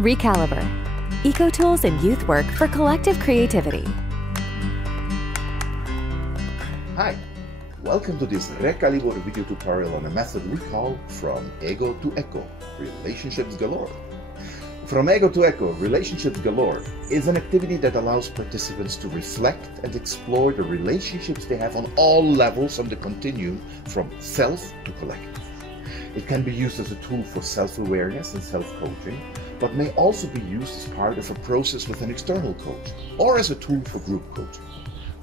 ReCalibur, eco-tools in youth work for collective creativity. Hi, welcome to this ReCalibur video tutorial on a method we call From Ego to Echo, Relationships Galore. From Ego to Echo, Relationships Galore is an activity that allows participants to reflect and explore the relationships they have on all levels on the continuum from self to collective. It can be used as a tool for self-awareness and self-coaching, but may also be used as part of a process with an external coach or as a tool for group coaching.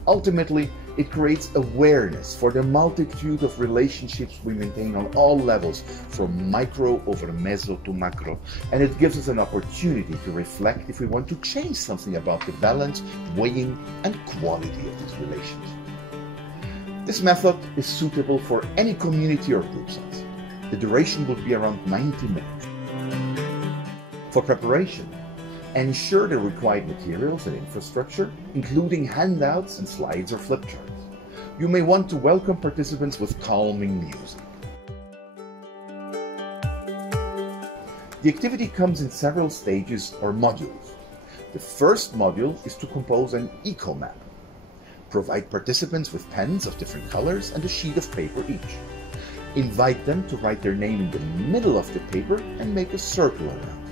Ultimately, it creates awareness for the multitude of relationships we maintain on all levels, from micro over meso to macro, and it gives us an opportunity to reflect if we want to change something about the balance, weighing, and quality of these relationships. This method is suitable for any community or group size. The duration will be around 90 minutes. For preparation, ensure the required materials and infrastructure, including handouts and slides or flip charts. You may want to welcome participants with calming music. The activity comes in several stages or modules. The first module is to compose an eco map. Provide participants with pens of different colors and a sheet of paper each. Invite them to write their name in the middle of the paper and make a circle around.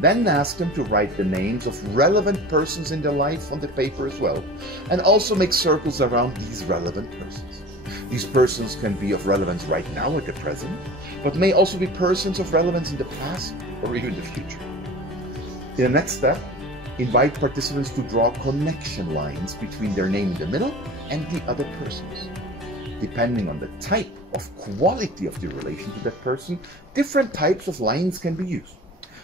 Then ask them to write the names of relevant persons in their life on the paper as well, and also make circles around these relevant persons. These persons can be of relevance right now at the present, but may also be persons of relevance in the past or even the future. In the next step, invite participants to draw connection lines between their name in the middle and the other persons. Depending on the type of quality of the relation to that person, different types of lines can be used.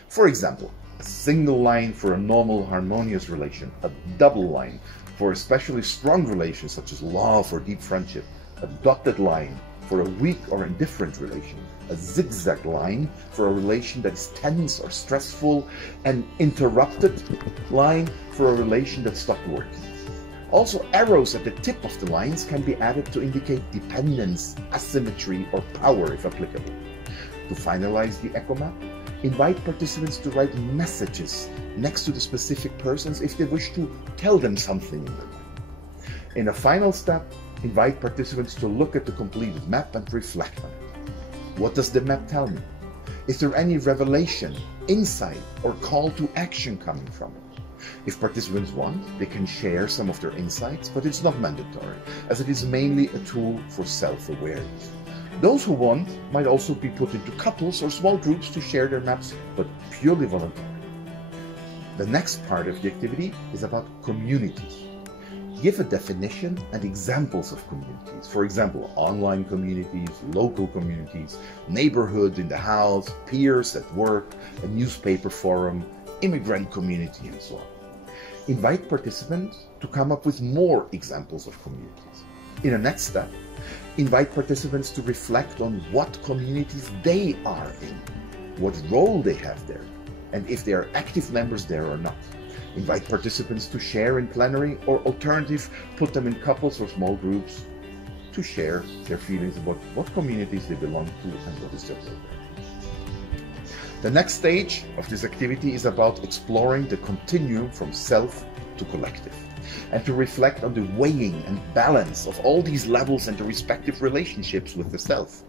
For example, a single line for a normal harmonious relation, a double line for especially strong relations such as love or deep friendship, a dotted line for a weak or indifferent relation, a zigzag line for a relation that is tense or stressful, an interrupted line for a relation that stopped working. Also, arrows at the tip of the lines can be added to indicate dependence, asymmetry, or power if applicable. To finalize the echo map, invite participants to write messages next to the specific persons if they wish to tell them something in their life. In a final step, invite participants to look at the completed map and reflect on it. What does the map tell me? Is there any revelation, insight, or call to action coming from it? If participants want, they can share some of their insights, but it's not mandatory, as it is mainly a tool for self-awareness. Those who want might also be put into couples or small groups to share their maps, but purely voluntary. The next part of the activity is about communities. Give a definition and examples of communities. For example, online communities, local communities, neighborhood in the house, peers at work, a newspaper forum, immigrant community, and so on. Invite participants to come up with more examples of communities. In the next step, invite participants to reflect on what communities they are in, what role they have there, and if they are active members there or not. Invite participants to share in plenary, or alternative, put them in couples or small groups to share their feelings about what communities they belong to and what is their role. The next stage of this activity is about exploring the continuum from self to collective, and to reflect on the weighing and balance of all these levels and the respective relationships with the self.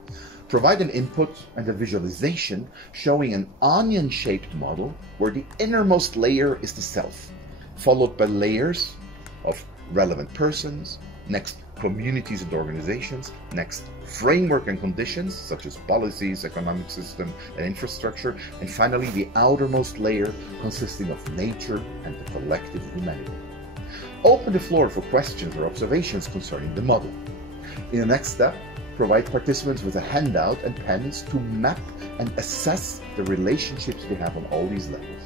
Provide an input and a visualization showing an onion-shaped model where the innermost layer is the self, followed by layers of relevant persons, next communities and organizations, next framework and conditions such as policies, economic system, and infrastructure, and finally the outermost layer consisting of nature and the collective humanity. Open the floor for questions or observations concerning the model. In the next step, provide participants with a handout and pens to map and assess the relationships they have on all these levels.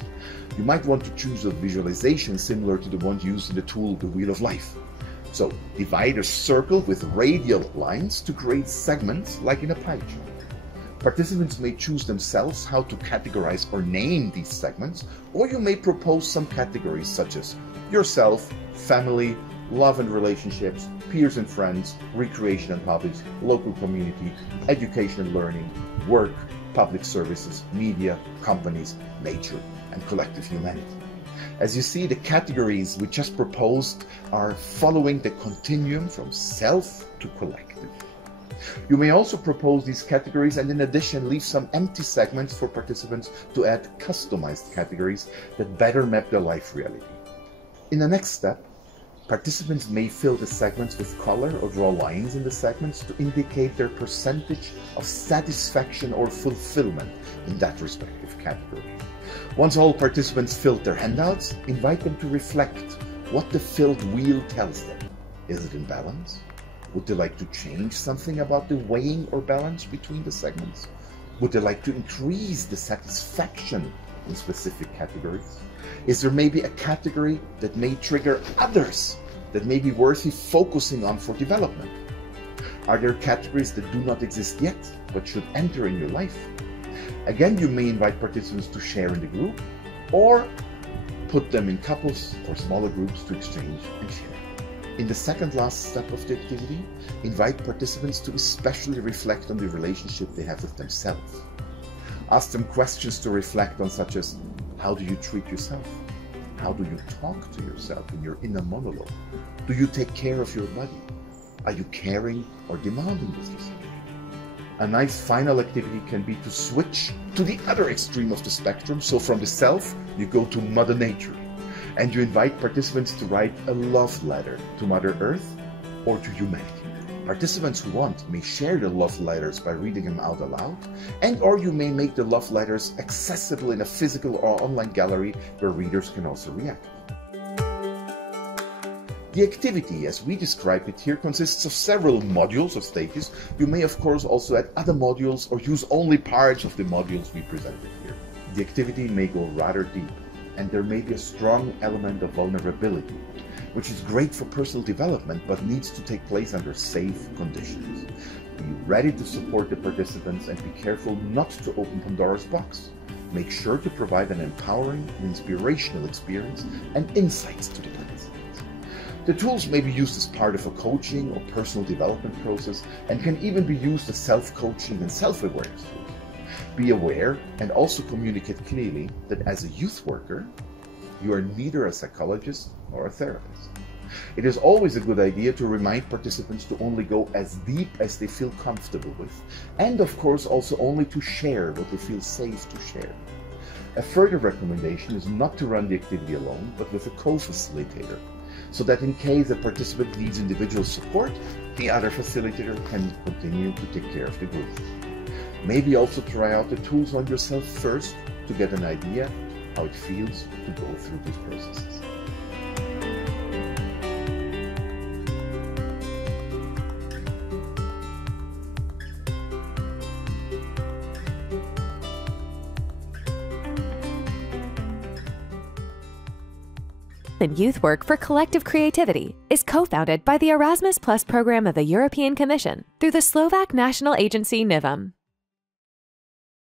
You might want to choose a visualization similar to the one used in the tool The Wheel of Life. So divide a circle with radial lines to create segments like in a pie chart. Participants may choose themselves how to categorize or name these segments, or you may propose some categories such as yourself, family, love and relationships, peers and friends, recreation and hobbies, local community, education and learning, work, public services, media, companies, nature, and collective humanity. As you see, the categories we just proposed are following the continuum from self to collective. You may also propose these categories and in addition leave some empty segments for participants to add customized categories that better map their life reality. In the next step, participants may fill the segments with color or draw lines in the segments to indicate their percentage of satisfaction or fulfillment in that respective category. Once all participants filled their handouts, invite them to reflect what the filled wheel tells them. Is it in balance? Would they like to change something about the weighing or balance between the segments? Would they like to increase the satisfaction in specific categories? Is there maybe a category that may trigger others that may be worthy focusing on for development? Are there categories that do not exist yet but should enter in your life? Again, you may invite participants to share in the group or put them in couples or smaller groups to exchange and share. In the second last step of the activity, invite participants to especially reflect on the relationship they have with themselves. Ask them questions to reflect on, such as, how do you treat yourself? How do you talk to yourself in your inner monologue? Do you take care of your body? Are you caring or demanding with yourself? A nice final activity can be to switch to the other extreme of the spectrum. So from the self, you go to Mother Nature. And you invite participants to write a love letter to Mother Earth or to humanity. Participants who want may share the love letters by reading them out aloud, or you may make the love letters accessible in a physical or online gallery where readers can also react. The activity, as we describe it here, consists of several modules or stages. You may of course also add other modules or use only parts of the modules we presented here. The activity may go rather deep, and there may be a strong element of vulnerability, which is great for personal development but needs to take place under safe conditions. Be ready to support the participants and be careful not to open Pandora's box. Make sure to provide an empowering and inspirational experience and insights to the participants. The tools may be used as part of a coaching or personal development process and can even be used as self-coaching and self-awareness tools. Be aware and also communicate clearly that as a youth worker, you are neither a psychologist nor a therapist. It is always a good idea to remind participants to only go as deep as they feel comfortable with, and of course also only to share what they feel safe to share. A further recommendation is not to run the activity alone, but with a co-facilitator, so that in case a participant needs individual support, the other facilitator can continue to take care of the group. Maybe also try out the tools on yourself first to get an idea how it feels to go through these processes. And Youth Work for Collective Creativity is co-founded by the Erasmus Plus program of the European Commission through the Slovak National Agency NIVM.